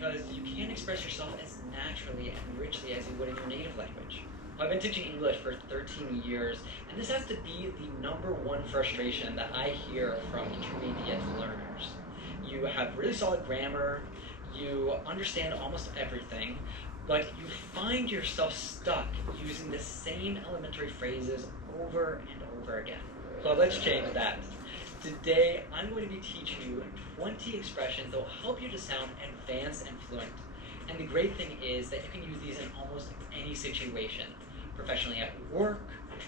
because you can't express yourself as naturally and richly as you would in your native language. I've been teaching English for 13 years, and this has to be the #1 frustration that I hear from intermediate learners. You have really solid grammar, you understand almost everything, but you find yourself stuck using the same elementary phrases over and over again. So let's change that. Today, I'm going to be teaching you 20 expressions that will help you to sound advanced and fluent. And the great thing is that you can use these in almost any situation. Professionally at work,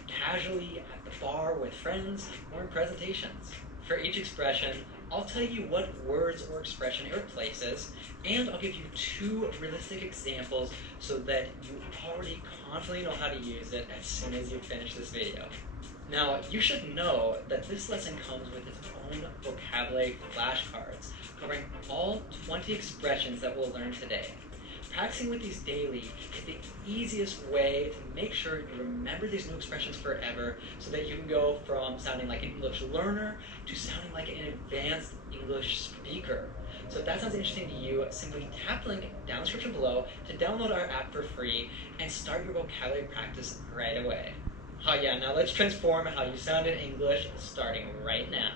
casually at the bar with friends, or in presentations. For each expression, I'll tell you what words or expression it replaces, and I'll give you 2 realistic examples so that you already confidently know how to use it as soon as you finish this video. Now, you should know that this lesson comes with its own vocabulary flashcards, covering all 20 expressions that we'll learn today. Practicing with these daily is the easiest way to make sure you remember these new expressions forever so that you can go from sounding like an English learner to sounding like an advanced English speaker. So if that sounds interesting to you, simply tap the link down in the description below to download our app for free and start your vocabulary practice right away. Oh yeah, now let's transform how you sound in English starting right now.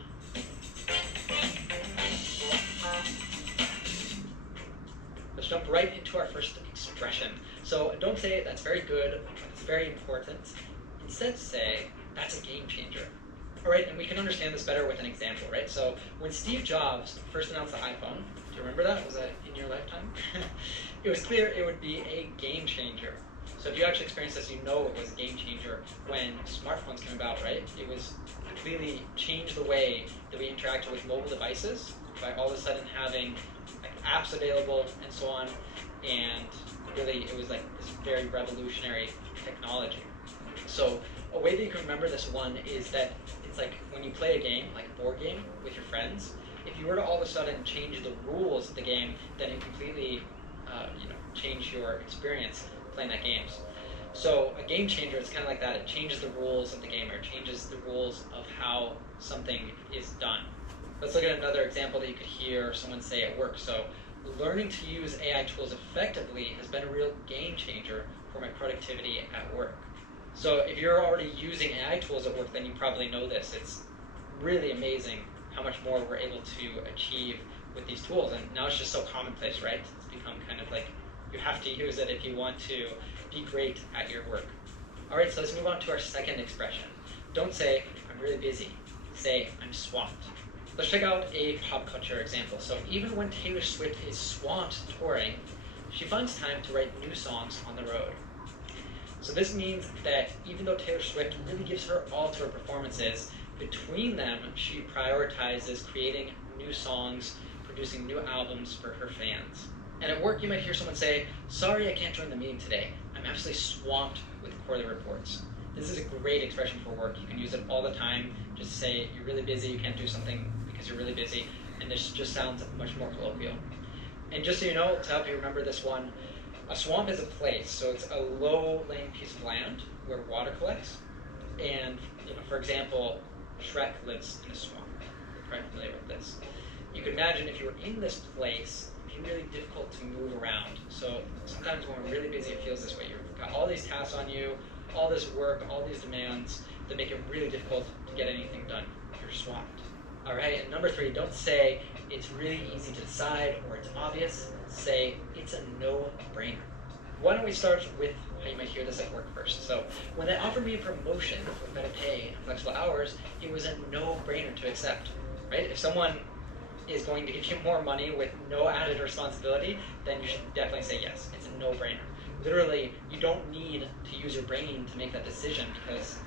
Let's jump right into our first expression. So don't say, "That's very good," "It's very important." Instead say, "That's a game changer." All right, and we can understand this better with an example, right? So when Steve Jobs first announced the iPhone, do you remember that? Was that in your lifetime? It was clear it would be a game changer. So if you actually experienced this, you know it was a game changer when smartphones came about, right? It was completely changed the way that we interacted with mobile devices by all of a sudden having apps available and so on, and really it was like this very revolutionary technology. So a way that you can remember this one is that it's like when you play a game, like a board game with your friends, if you were to all of a sudden change the rules of the game, then it completely change your experience playing that game. So a game changer is kind of like that. It changes the rules of the game, or it changes the rules of how something is done. Let's look at another example that you could hear someone say at work. So learning to use AI tools effectively has been a real game changer for my productivity at work. So if you're already using AI tools at work, then you probably know this. It's really amazing how much more we're able to achieve with these tools. And now it's just so commonplace, right? It's become kind of like you have to use it if you want to be great at your work. All right, so let's move on to our second expression. Don't say, "I'm really busy." Say, "I'm swamped." Let's check out a pop culture example. So even when Taylor Swift is swamped touring, she finds time to write new songs on the road. So this means that even though Taylor Swift really gives her all to her performances, between them, she prioritizes creating new songs, producing new albums for her fans. And at work, you might hear someone say, "Sorry, I can't join the meeting today. I'm absolutely swamped with quarterly reports." This is a great expression for work. You can use it all the time. Just say you're really busy, you can't do something because you're really busy, and this just sounds much more colloquial. And just so you know, to help you remember this one, a swamp is a place. So it's a low-lying piece of land where water collects. And for example, Shrek lives in a swamp. You're probably familiar with this. You could imagine if you were in this place, it'd be really difficult to move around. So sometimes when we're really busy, it feels this way. You've got all these tasks on you, all this work, all these demands that make it really difficult to get anything done. You're swamped. All right, and number 3, don't say it's really easy to decide or it's obvious. Say it's a no-brainer. Why don't we start with how you might hear this at work first. So when they offered me a promotion with better pay and flexible hours, it was a no-brainer to accept, right? If someone is going to give you more money with no added responsibility, then you should definitely say yes. It's a no-brainer. Literally, you don't need to use your brain to make that decision because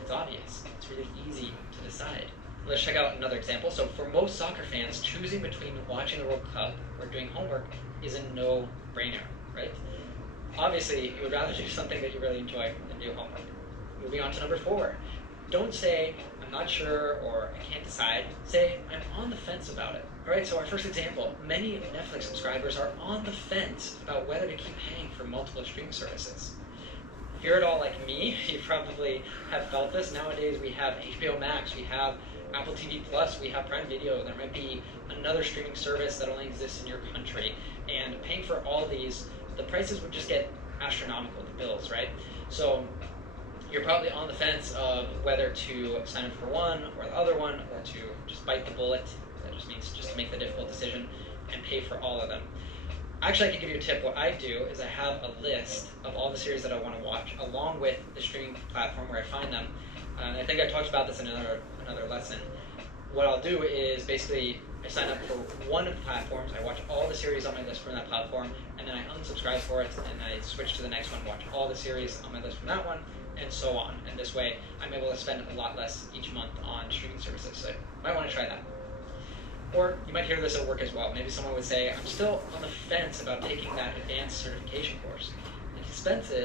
it's obvious. It's really easy to decide. Let's check out another example. So for most soccer fans, choosing between watching the World Cup or doing homework is a no-brainer, right? Obviously, you would rather do something that you really enjoy than do homework. Moving on to number 4. Don't say, "I'm not sure," or "I can't decide." Say, "I'm on the fence about it." All right, so our first example, many Netflix subscribers are on the fence about whether to keep paying for multiple streaming services. If you're at all like me, you probably have felt this. Nowadays, we have HBO Max, we have Apple TV Plus, we have Prime Video. There might be another streaming service that only exists in your country, and paying for all these, the prices would just get astronomical, the bills, right? So you're probably on the fence of whether to sign up for one or the other one, or to just bite the bullet. That just means just to make the difficult decision and pay for all of them. Actually, I can give you a tip. What I do is I have a list of all the series that I want to watch, along with the streaming platform where I find them. And I think I talked about this in another lesson. What I'll do is basically I sign up for one of the platforms, I watch all the series on my list from that platform, and then I unsubscribe for it, and I switch to the next one, watch all the series on my list from that one, and so on. And this way, I'm able to spend a lot less each month on streaming services. So you might want to try that. Or you might hear this at work as well. Maybe someone would say, I'm still on the fence about taking that advanced certification course. It's expensive,